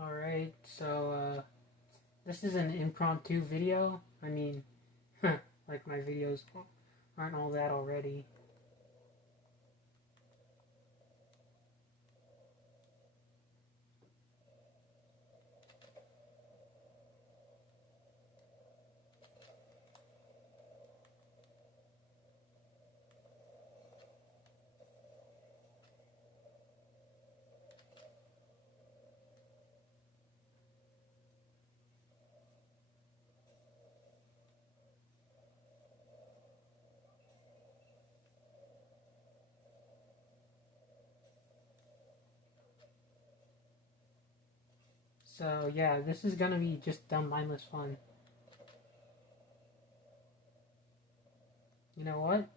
Alright, so this is an impromptu video. I mean, like my videos aren't all that already. So yeah, this is gonna be just dumb, mindless fun. You know what?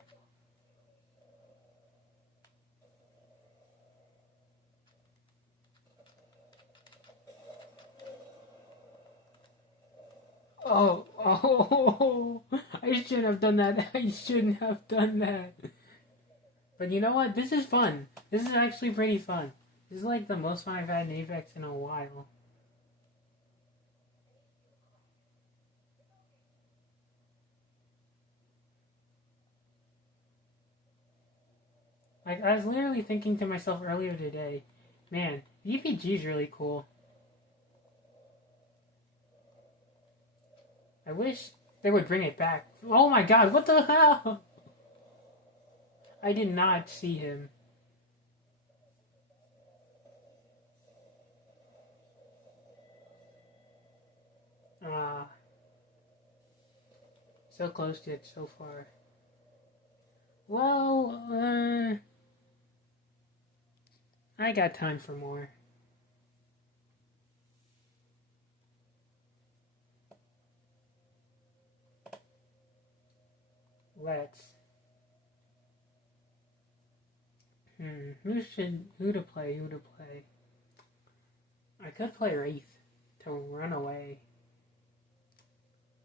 Oh, I shouldn't have done that. I shouldn't have done that. But you know what? This is fun. This is actually pretty fun. This is like the most fun I've had in Apex in a while. Like, I was literally thinking to myself earlier today, man, the EPG is really cool. I wish they would bring it back. Oh my god, what the hell? I did not see him. Ah, so close yet so far. Well, I got time for more. Let's. Who to play? Who to play? I could play Wraith to run away.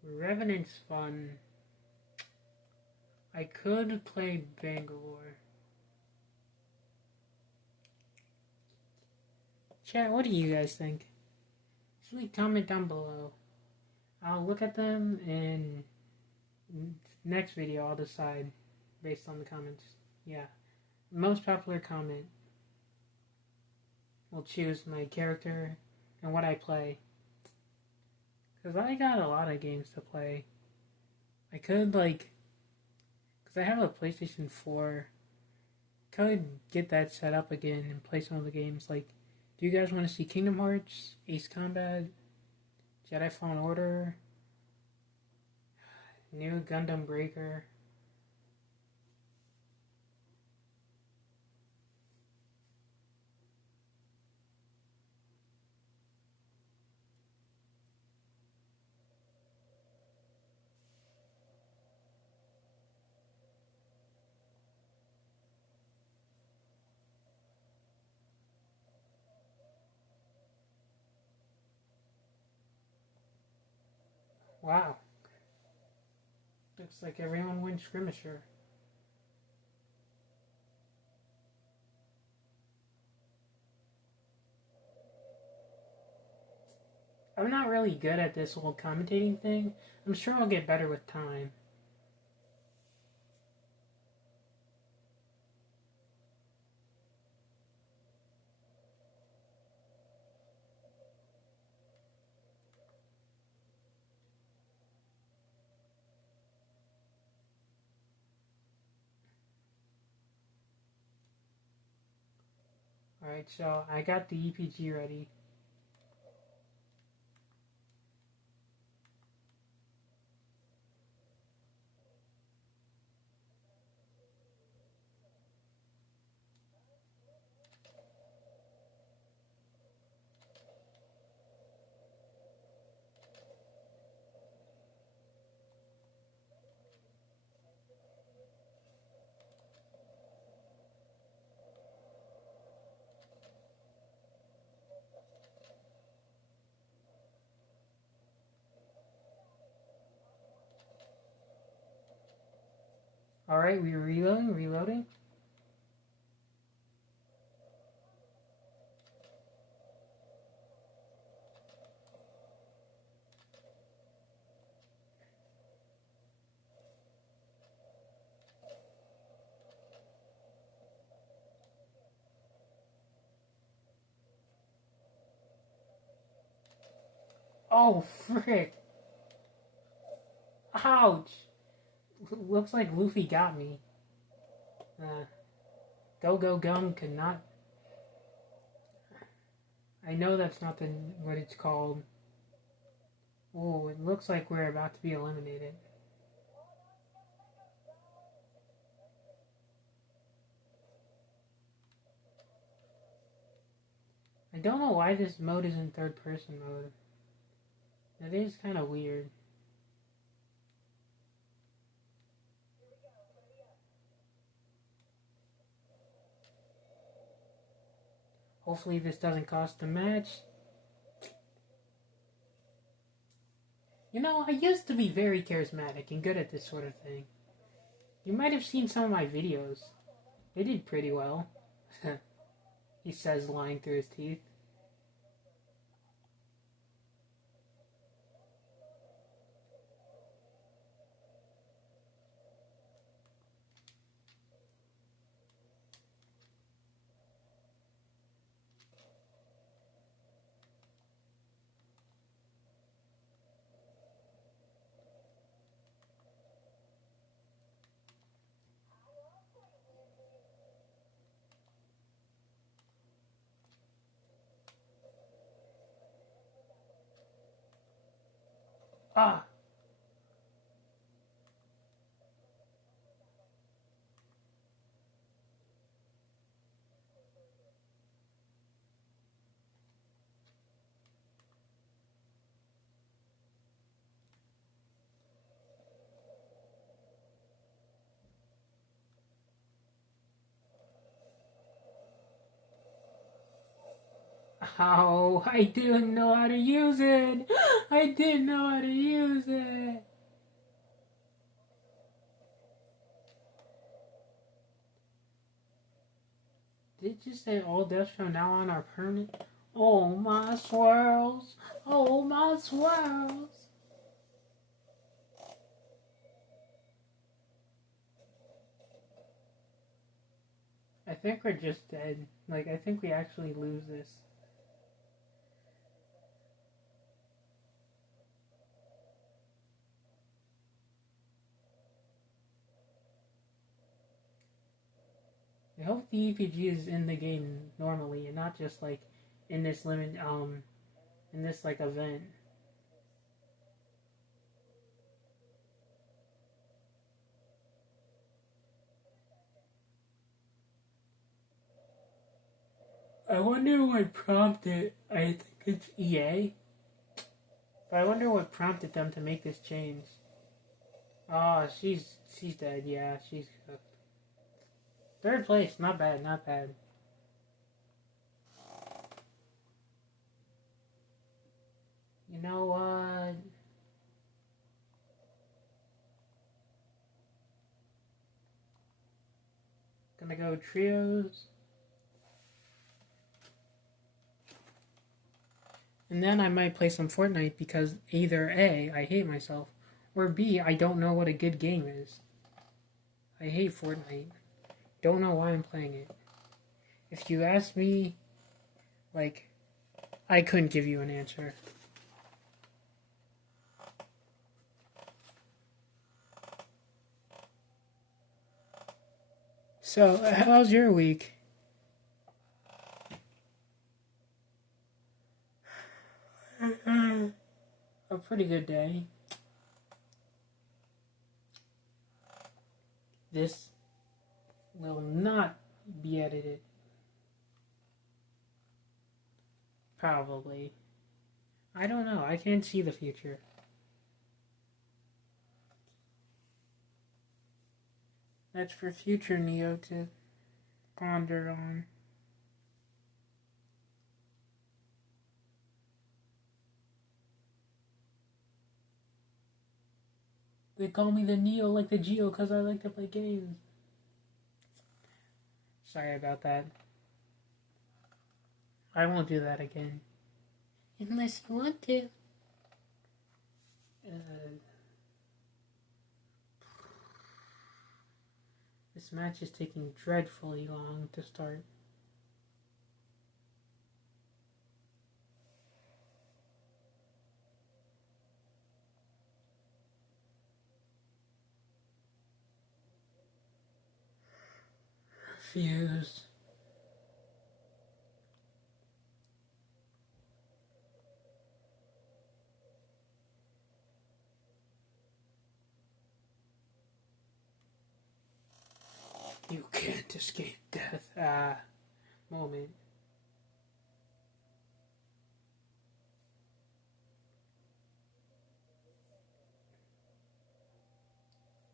Revenant's fun. I could play Bangalore. Chat, what do you guys think? Just comment down below. I'll look at them and next video I'll decide based on the comments. Yeah. Most popular comment will choose my character and what I play. Because I got a lot of games to play. I could, because I have a PlayStation 4, could get that set up again and play some of the games. Like, do you guys want to see Kingdom Hearts, Ace Combat, Jedi Fallen Order, New Gundam Breaker? Wow. Looks like everyone went Skirmisher. I'm not really good at this whole commentating thing. I'm sure I'll get better with time. Alright, so I got the EPG ready. Alright, we're reloading. Oh, frick. Ouch. Looks like Luffy got me. Go Go Gum could not. I know that's not what it's called. Oh, it looks like we're about to be eliminated. I don't know why this mode is in third person mode. That is kind of weird. Hopefully this doesn't cost the match. You know, I used to be very charismatic and good at this sort of thing. You might have seen some of my videos. They did pretty well. He says, lying through his teeth. Ah! Ow! I didn't know how to use it! I didn't know how to use it! Did it just say all deaths from now on are permanent? Oh my swirls! Oh my swirls! I think we're just dead. Like, I think we actually lose this. I hope the EPG is in the game normally and not just like in this in this like event. I wonder what prompted. I think it's EA, but I wonder what prompted them to make this change. Oh, she's dead. Yeah, she's cooked. Third place, not bad, not bad. You know what? Gonna go trios. And then I might play some Fortnite because either A, I hate myself, or B, I don't know what a good game is. I hate Fortnite. Don't know why I'm playing it. If you ask me, like, I couldn't give you an answer. So, how's your week? A pretty good day. This will not be edited. Probably. I don't know. I can't see the future. That's for future Neo to ponder on. They call me the Neo like the Geo because I like to play games. Sorry about that. I won't do that again. Unless you want to. This match is taking dreadfully long to start. Fuse. You can't escape death. Moment.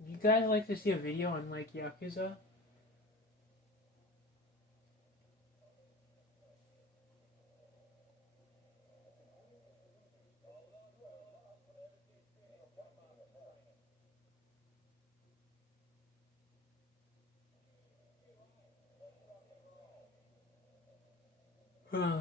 You guys like to see a video on like Yakuza? Huh.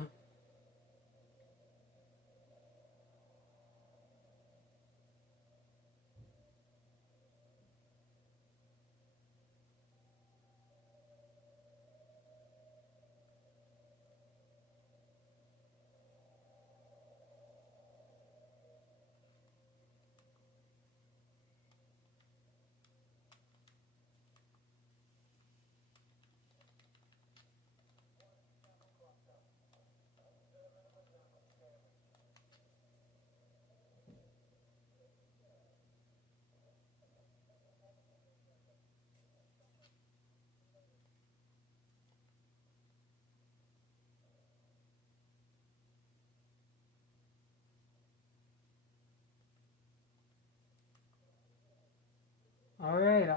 Alright.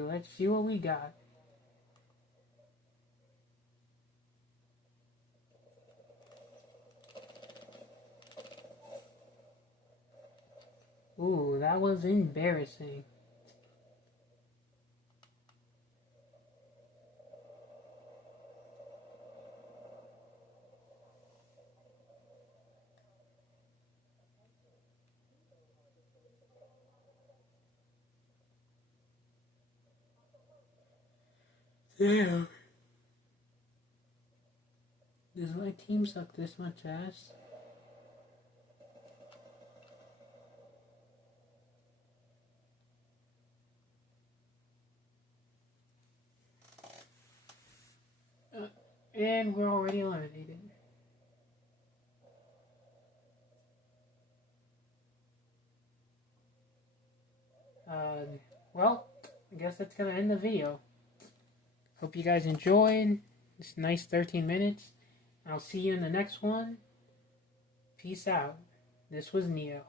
Let's see what we got. Ooh, that was embarrassing. Damn. Does my team suck this much ass? And we're already eliminated. Well, I guess that's gonna end the video. Hope you guys enjoyed this nice 13 minutes. I'll see you in the next one. Peace out. This was Neo.